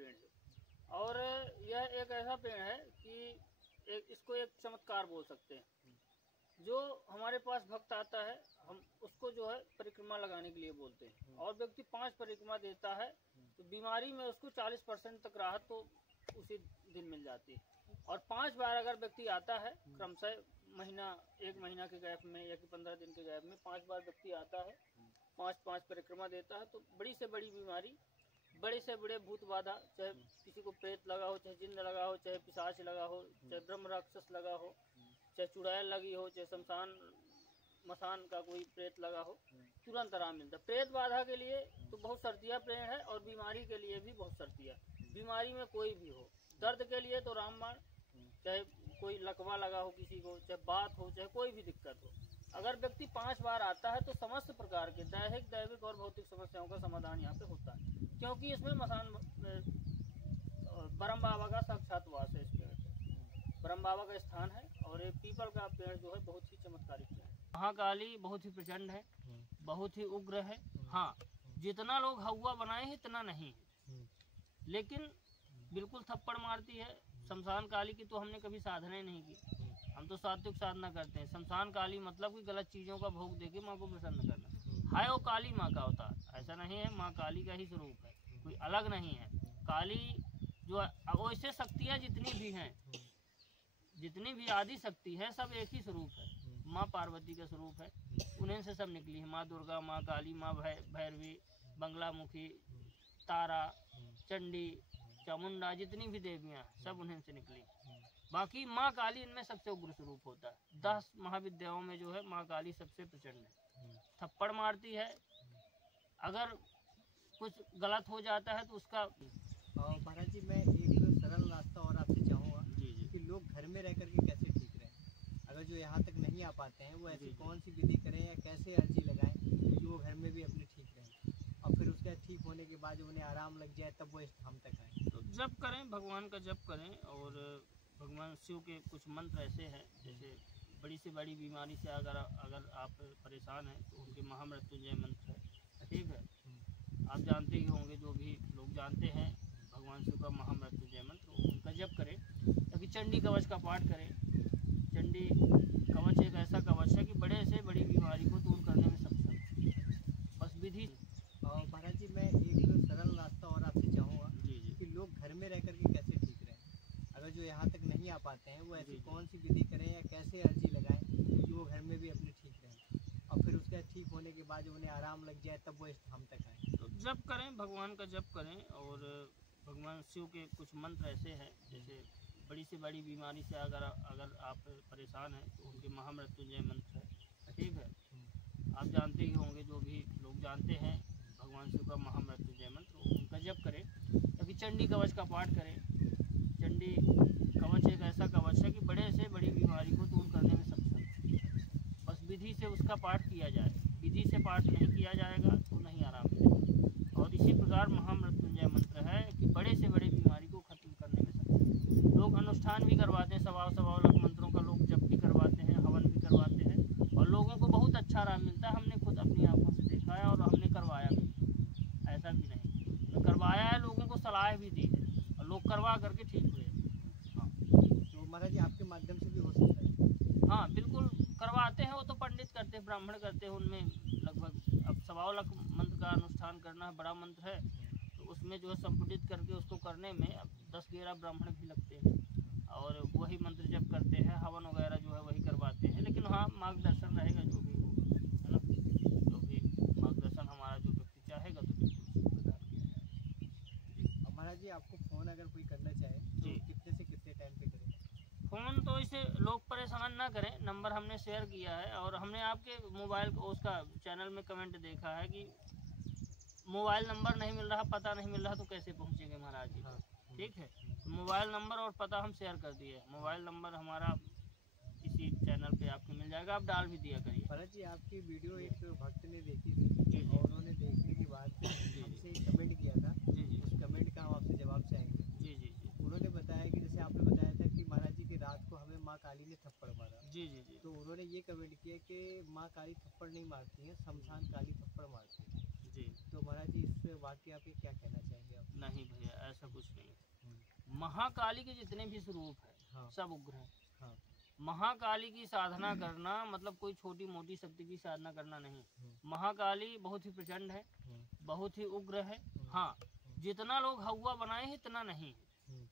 पेड़ है और यह एक ऐसा पेड़ है कि इसको एक चमत्कार बोल सकते हैं। जो हमारे पास भक्त आता है हम उसको जो है परिक्रमा लगाने के लिए बोलते हैं और व्यक्ति 5 परिक्रमा देता है तो बीमारी में उसको 40% तक राहत तो उसी दिन मिल जाती है। और 5 बार अगर व्यक्ति आता है क्रमशः एक महीना के गैप में या 15 दिन के गैप में 5 बार व्यक्ति आता है, 5 परिक्रमा देता है तो बड़ी से बड़ी बीमारी, बड़े से बड़े भूत बाधा, चाहे किसी को प्रेत लगा हो, चाहे जिन्न लगा हो, चाहे पिशाच लगा हो, चाहे ब्रह्म राक्षस लगा हो, चाहे चुड़ैल लगी हो, चाहे शमशान मसान का कोई प्रेत लगा हो, तुरंत आराम मिलता है। प्रेत बाधा के लिए तो बहुत सर्तिया पेड़ है और बीमारी के लिए भी बहुत सर्तिया। बीमारी में कोई भी हो, दर्द के लिए तो रामबाण, चाहे कोई लकवा लगा हो किसी को, चाहे बात हो, चाहे कोई भी दिक्कत हो, अगर व्यक्ति 5 बार आता है तो समस्त प्रकार के दैहिक दैविक और भौतिक समस्याओं का समाधान यहाँ पे होता है। क्योंकि इसमें मसान ब्रह्म बाबा का साक्षात वास है। इस पेड़ पे ब्रह्म बाबा का स्थान है और ये पीपल का पेड़ जो है बहुत ही चमत्कारिक है। महाकाली बहुत ही प्रचंड है, बहुत ही उग्र है। हाँ, जितना लोग हवा बनाए हैं इतना नहीं है, लेकिन बिल्कुल थप्पड़ मारती है। शमशान काली की तो हमने कभी साधना ही नहीं की, हम तो सात्विक साधना करते हैं। शमशान काली मतलब कि गलत चीज़ों का भोग देके माँ को प्रसन्न करना है। वो काली माँ का अवतार, ऐसा नहीं है, माँ काली का ही स्वरूप है, कोई अलग नहीं है। काली जो वैसे शक्तियाँ जितनी भी हैं, जितनी भी आदि शक्ति है, सब एक ही स्वरूप है। माँ पार्वती का स्वरूप है, उन्हीं से सब निकली है। माँ दुर्गा, माँ काली, माँ भैरवी, बंगलामुखी, तारा, चंडी, चामुंडा, जितनी भी देवियाँ सब उन्हीं से निकली। बाकी माँ काली इनमें सबसे उग्र स्वरूप होता है। 10 महाविद्याओं में जो है माँ काली सबसे प्रचंड है। थप्पड़ मारती है, अगर कुछ गलत हो जाता है तो उसका। महाराज जी, मैं एक सरल रास्ता और आपसे चाहूँगा कि लोग घर में रह करके कैसे ठीक रहें। अगर जो यहाँ तक नहीं आ पाते हैं वो ऐसी कौन सी विधि करें या कैसे अर्जी लगाएं कि वो घर में भी अपने ठीक रहें और फिर उसका ठीक होने के बाद जब उन्हें आराम लग जाए तब वो इस धाम तक आए। तो जप करें, भगवान का जप करें और भगवान शिव के कुछ मंत्र ऐसे हैं, जैसे बड़ी से बड़ी बीमारी से अगर आप परेशान हैं तो उनके महामृत्युंजय मंत्र है, ठीक है। आप जानते ही होंगे, जो भी लोग जानते हैं भगवान शिव का महामृत्युंजय मंत्र, उनका जप करें। ताकि चंडी कवच का पाठ करें। चंडी कवच एक ऐसा कवच है कि बड़े से बड़ी बीमारी को दूर करने में सक्षम है। बस विधि। महाराज जी, मैं एक सरल रास्ता और आपसे चाहूँगा कि लोग घर में रह करके कैसे ठीक रहें। अगर जो यहाँ तक नहीं आ पाते हैं वो ऐसी कौन सी विधि करें या कैसे अर्जी लगाएं कि वो घर में भी अपने ठीक रहें और फिर उसका ठीक होने के बाद जब उन्हें आराम लग जाए तब वो इस धाम तक आए। तो जप करें, भगवान का जप करें और भगवान शिव के कुछ मंत्र ऐसे हैं, जैसे बड़ी से बड़ी बीमारी से अगर आप परेशान हैं तो उनके महामृत्युंजय मंत्र है, ठीक है। आप जानते ही होंगे, जो भी लोग जानते हैं भगवान शिव का महामृत्युंजय मंत्र, उनका जप करें। ताकि चंडी कवच का पाठ करें। चंडी कवच एक ऐसा कवच है कि बड़े से बड़ी बीमारी को दूर करने में सक्षम है। बस विधि से उसका पाठ किया जाए, विधि से पाठ नहीं किया जाएगा तो नहीं आराम मिलेगा। और इसी प्रकार महामृत्युंजय मंत्र है कि बड़े से बड़े बीमारी को खत्म करने में सक्षम है। लोग अनुष्ठान भी करवाते हैं, सवा लाख मंत्रों का लोग जप भी करवाते हैं, हवन भी करवाते हैं और लोगों को बहुत अच्छा आराम मिलता है। हमने खुद अपनी आंखों से देखा है और हमने करवाया भी, ऐसा भी नहीं, करवाया है, लोगों को सलाह भी दी है और लोग करवा करके ठीक हुए। हाँ, तो महाराज जी आपके माध्यम से भी हो सकता है? हाँ बिल्कुल करवाते हैं, वो तो पंडित करते हैं, ब्राह्मण करते हैं। उनमें लगभग अब 1.25 लाख मंत्र का अनुष्ठान करना है, बड़ा मंत्र है, तो उसमें जो है संपुटित करके उसको करने में अब 10-11 ब्राह्मण भी लगते हैं और वही मंत्र जप करते हैं, हवन वगैरह जो है वही करवाते हैं। लेकिन हाँ, मार्गदर्शन रहेगा जो भी होगा, है ना, जो भी मार्गदर्शन हमारा जो व्यक्ति चाहेगा तो बिल्कुल उसको प्रदान किया जाएगा। महाराज जी, आपको फ़ोन अगर कोई करना चाहे तो कितने से कितने टाइम पे करें? फ़ोन तो इसे लोग परेशान ना करें, नंबर हमने शेयर किया है और हमने आपके मोबाइल को उसका चैनल में कमेंट देखा है कि मोबाइल नंबर नहीं मिल रहा, पता नहीं मिल रहा, तो कैसे पहुंचेंगे महाराज जी। ठीक है, तो मोबाइल नंबर और पता हम शेयर कर दिए। मोबाइल नंबर हमारा इसी चैनल पे आपको मिल जाएगा, आप डाल भी दिया करिए। महाराज जी, आपकी वीडियो एक भक्त ने देखी थी और उन्होंने देखने के बाद हमसे कमेंट किया था। उस कमेंट का हम आपसे जवाब चाहेंगे। जी। उन्होंने बताया कि जैसे आपने बताया था कि महाराज जी की रात को हमें माँ काली ने थप्पड़ मारा। जी। तो उन्होंने ये कमेंट किया कि माँ काली थप्पड़ नहीं मारती हैं, शमशान काली थप्पड़ मारती है। जी। तो महाराज जी, इस वाक्य आप क्या कहना चाहेंगे आप? नहीं भैया, ऐसा कुछ महाकाली के जितने भी स्वरूप है हाँ। सब उग्र है। हाँ। महाकाली की साधना करना मतलब कोई छोटी मोटी शक्ति की साधना करना नहीं। महाकाली बहुत ही प्रचंड है, बहुत ही उग्र है। हाँ, जितना लोग हवा बनाए हैं इतना नहीं है,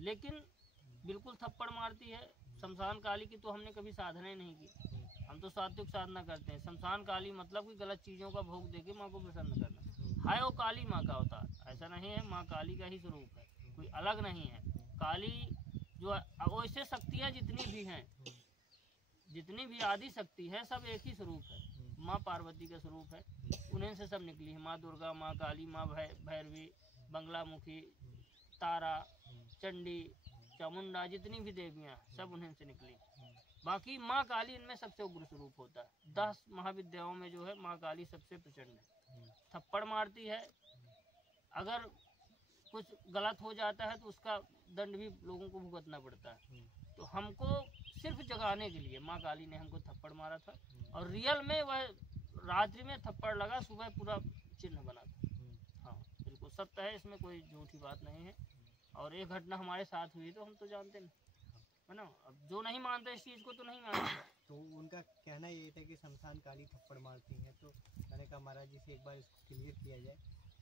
लेकिन बिल्कुल थप्पड़ मारती है। शमशान काली की तो हमने कभी साधना ही नहीं की, हम तो सात्विक साधना करते हैं। शमशान काली मतलब कि गलत चीज़ों का भोग देके माँ को प्रसन्न करना है। वो काली माँ का अवतार, ऐसा नहीं है, माँ काली का ही स्वरूप है, कोई अलग नहीं है। काली जो वैसे शक्तियाँ जितनी भी हैं, जितनी भी आदि शक्ति है, सब एक ही स्वरूप है। माँ पार्वती का स्वरूप है, उन्हीं से सब निकली है। माँ दुर्गा, माँ काली, माँ भैरवी, बंगलामुखी, तारा, चंडी, चामुंडा, जितनी भी देवियाँ सब उन्हीं से निकली। बाकी माँ काली इनमें सबसे उग्र स्वरूप होता है। 10 महाविद्याओं में जो है माँ काली सबसे प्रचंड है। थप्पड़ मारती है, अगर कुछ गलत हो जाता है तो उसका दंड भी लोगों को भुगतना पड़ता है। तो हमको सिर्फ जगाने के लिए माँ काली ने हमको थप्पड़ मारा था, और रियल में वह रात्रि में थप्पड़ लगा, सुबह पूरा चिन्ह बना था। हाँ, बिल्कुल सत्य है, इसमें कोई झूठी बात नहीं है। और ये घटना हमारे साथ हुई तो हम तो जानते नहीं है ना। अब जो नहीं मानते इस चीज़ को तो नहीं मानते। तो उनका कहना ये था कि शमशान काली थप्पड़ मारती हैं, तो मैंने कहा महाराज जी से एक बार इसको क्लियर किया जाए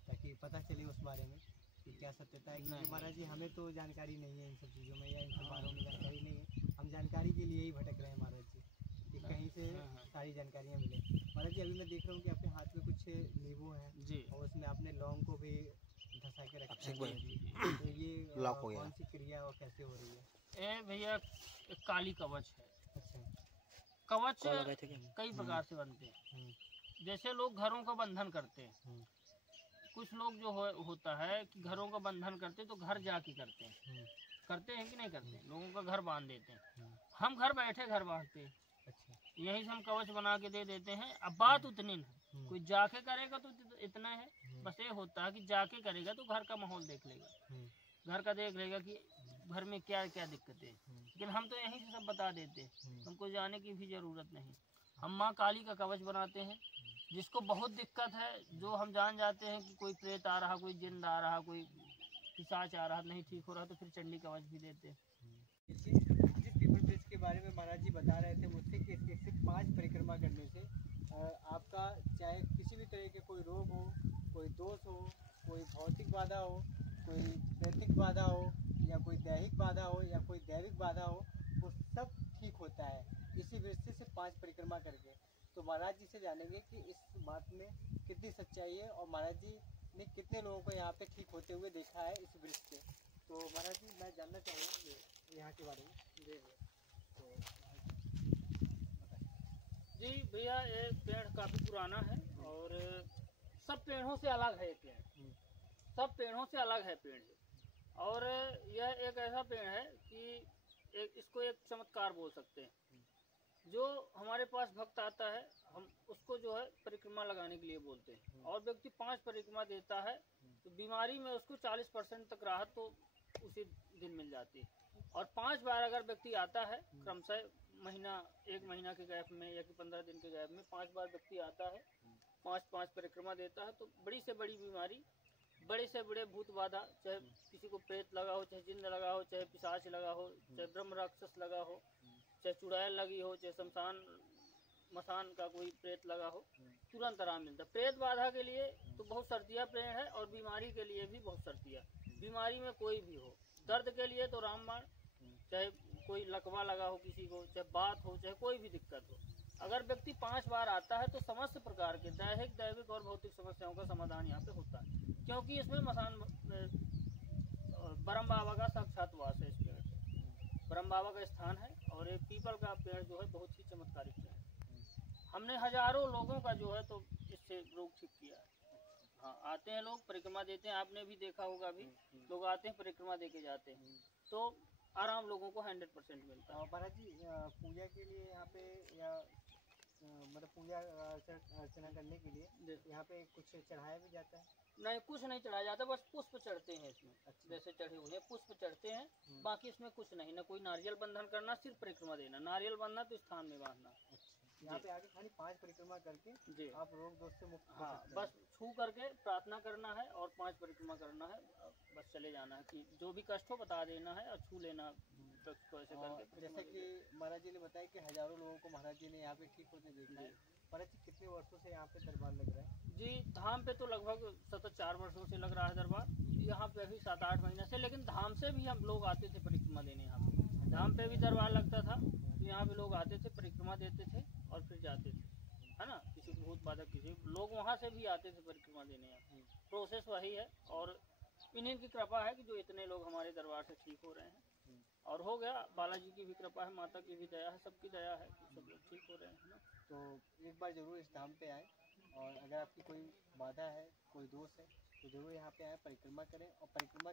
ताकि पता चले उस बारे में कि क्या सत्यता है। क्योंकि महाराज जी हमें तो जानकारी नहीं है इन सब चीज़ों में, या इन सब बारों में जानकारी नहीं है। हम जानकारी के लिए ही भटक रहे हैं महाराज जी, कि कहीं से सारी जानकारियाँ मिले। महाराज जी अभी मैं देख रहा हूँ कि आपके हाथ में कुछ नींबू है जी, और उसमें आपने लौंग को भी धंसा के रखा है। तो ये कौन सी क्रिया और कैसे हो रही है? ए भैया, काली कवच है। अच्छा। कवच कई प्रकार से बनते हैं। जैसे लोग घरों का बंधन करते हैं, कुछ लोग जो होता है कि घरों का बंधन करते तो घर जाके करते हैं, करते हैं कि नहीं करते हैं, लोगों का घर बांध देते हैं। हम घर बैठे घर बांधते हैं। अच्छा। यही से हम कवच बना के दे देते हैं। अब बात उतनी है, कोई जाके करेगा तो इतना है, बस ये होता है कि जाके करेगा तो घर का माहौल देख लेगा, घर का देख लेगा कि घर में क्या क्या दिक्कतें हैं। लेकिन हम तो यहीं से सब बता देते हैं, हमको जाने की भी ज़रूरत नहीं। हम माँ काली का कवच बनाते हैं। जिसको बहुत दिक्कत है, जो हम जान जाते हैं कि कोई प्रेत आ रहा, कोई जिन्न आ रहा, कोई पिशाच आ रहा, नहीं ठीक हो रहा, तो फिर चंडी कवच भी देते हैं। जिस पीपल ब्रिज के बारे में महाराज जी बता रहे थे मुझसे कि इसके 5 परिक्रमा करने से आपका चाहे किसी भी तरह के कोई रोग हो, कोई दोष हो, कोई भौतिक बाधा हो, कोई नैतिक बाधा हो, या कोई दैहिक बाधा हो, या कोई दैविक बाधा हो, वो सब ठीक होता है इसी वृत्ति से 5 परिक्रमा करके। तो महाराज जी से जानेंगे कि इस बात में कितनी सच्चाई है, और महाराज जी ने कितने लोगों को यहाँ पे ठीक होते हुए देखा है इस वृत्ति से। तो महाराज जी मैं जानना चाहूँगा यहाँ के बारे में। तो जी भैया, ये पेड़ काफ़ी पुराना है और सब पेड़ों से अलग है। ये पेड़ सब पेड़ों से अलग है पेड़, और यह एक ऐसा पेड़ है कि इसको एक चमत्कार बोल सकते हैं। जो हमारे पास भक्त आता है, हम उसको जो है परिक्रमा लगाने के लिए बोलते हैं, और व्यक्ति 5 परिक्रमा देता है तो बीमारी में उसको 40% तक राहत तो उसी दिन मिल जाती है। और 5 बार अगर व्यक्ति आता है क्रमशः एक महीना के गैप में या 15 दिन के गैप में 5 बार व्यक्ति आता है, 5 परिक्रमा देता है, तो बड़ी से बड़ी बीमारी, बड़े से बड़े भूत बाधा, चाहे किसी को प्रेत लगा हो, चाहे जिन्न लगा हो, चाहे पिशाच लगा हो, चाहे ब्रह्म राक्षस लगा हो, चाहे चुड़ैल लगी हो, चाहे शमशान मसान का कोई प्रेत लगा हो, तुरंत आराम मिलता है। प्रेत बाधा के लिए तो बहुत सर्दियाँ पेड़ है, और बीमारी के लिए भी बहुत सर्दियाँ। बीमारी में कोई भी हो, दर्द के लिए तो रामबाण, चाहे कोई लकवा लगा हो किसी को, चाहे बात हो, चाहे कोई भी दिक्कत हो, अगर व्यक्ति 5 बार आता है तो समस्त प्रकार के दैहिक, दैविक और भौतिक समस्याओं का समाधान यहाँ पे होता है। क्योंकि इसमें मसान ब्रह्म बाबा का साक्षात वास है। इस पेड़ पे ब्रह्म बाबा का स्थान है, और ये पीपल का पेड़ जो है बहुत ही चमत्कारिक पेड़ है। हमने हजारों लोगों का जो है तो इससे रोग ठीक किया है। हाँ, आते हैं लोग, परिक्रमा देते हैं, आपने भी देखा होगा, अभी लोग आते हैं परिक्रमा दे के जाते हैं, तो आराम लोगों को 100% मिलता है। महाराज जी पूजा के लिए यहाँ पे, या मतलब पूजा अर्चना करने के लिए यहाँ पे कुछ चढ़ाया भी जाता है? नहीं, कुछ नहीं चढ़ाया जाता, बस पुष्प चढ़ते हैं इसमें। अच्छा। जैसे चढ़े हुए पुष्प चढ़ते हैं, बाकी इसमें कुछ नहीं, ना कोई नारियल बंधन करना, सिर्फ परिक्रमा देना, नारियल बांधना तो स्थान में बांधना। अच्छा। यहाँ पे आके खाली 5 परिक्रमा करके जी आप रोग दोष से मुक्त हो हाँ, सकते हैं। बस छू करके प्रार्थना करना है और 5 परिक्रमा करना है, बस चले जाना है कि जो भी कष्ट हो बता देना है और छू लेना वृक्ष को ऐसे और करके। जैसे कि महाराज जी ने बताया कि हजारों लोगों को महाराज जी ने यहाँ पे ठीक होते देखा है। महाराज जी कितने वर्षों से यहाँ पे दरबार लग रहा है? जी धाम पे तो लगभग 4 वर्षों से लग रहा है दरबार, यहाँ पे अभी 7-8 महीने से, लेकिन धाम से भी हम लोग आते थे परिक्रमा देने यहाँ पे। धाम पे भी दरबार लगता था तो यहाँ पे लोग आते थे, परिक्रमा देते थे और फिर जाते थे, है ना। किसी को भूत बाधक, किसी लोग वहाँ से भी आते थे परिक्रमा देने यहाँ। प्रोसेस वही है और इन्हीं की कृपा है कि जो इतने लोग हमारे दरबार से ठीक हो रहे हैं। और हो गया, बालाजी की भी कृपा है, माता की भी दया है, सबकी दया है, सब लोग ठीक हो रहे हैं, है ना। तो एक बार जरूर इस धाम पे आए और अगर आपकी कोई बाधा है, कोई दोष है, तो जरूर यहाँ पे आए, परिक्रमा करें और परिक्रमा